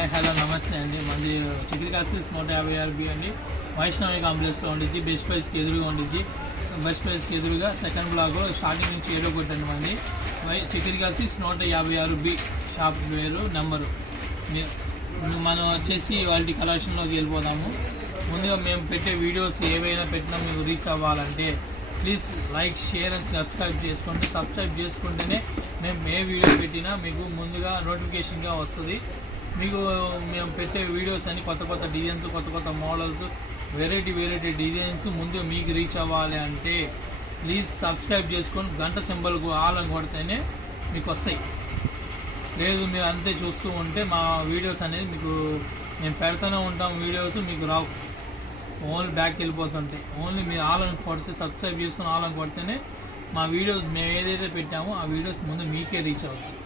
Hi hello నమస్తే అండి. మంది చికెన్ కాస్టిస్ 156B అండి. వైష్ణవి కాంప్లెక్స్లో ఉండిద్ది. బెస్ట్ ప్రైస్కి ఎదురుగా ఉండిద్ది. బెస్ట్ ప్రైస్కి ఎదురుగా సెకండ్ బ్లాక్ స్టార్టింగ్ నుంచి ఏదో కొట్టండి మంది. చికెన్ కాస్టిస్ 156B షాప్ పేరు నెంబరు. మనం వచ్చేసి వాళ్ళ కలెక్షన్లోకి వెళ్ళిపోదాము. ముందుగా మేము పెట్టే వీడియోస్ ఏవైనా పెట్టినా మీకు రీచ్ అవ్వాలంటే please like share and subscribe చేసుకోండి. సబ్స్క్రైబ్ చేసుకుంటేనే మేము ఏ వీడియో పెట్టినా మీకు ముందుగా నోటిఫికేషన్గా వస్తుంది. మీకు మేము పెట్టే వీడియోస్ అన్ని కొత్త కొత్త డిజైన్స్, కొత్త కొత్త మోడల్స్, వెరైటీ డిజైన్స్ ముందు మీకు రీచ్ అవ్వాలి అంటే ప్లీజ్ సబ్స్క్రైబ్ చేసుకొని గంట సింబల్కు ఆల్ అని కొడితేనే మీకు వస్తాయి. లేదు మీరు అంతే చూస్తూ ఉంటే మా వీడియోస్ అనేది మీకు మేము పెడుతూనే ఉంటాం. వీడియోస్ మీకు రావు, ఓన్లీ బ్యాక్ వెళ్ళిపోతుంటాయి. ఓన్లీ మీరు ఆల్ అని కొడితే, సబ్స్క్రైబ్ చేసుకుని ఆల్ అని కొడితేనే మా వీడియోస్ మేము ఏదైతే పెట్టామో ఆ వీడియోస్ ముందు మీకే రీచ్ అవుతాయి.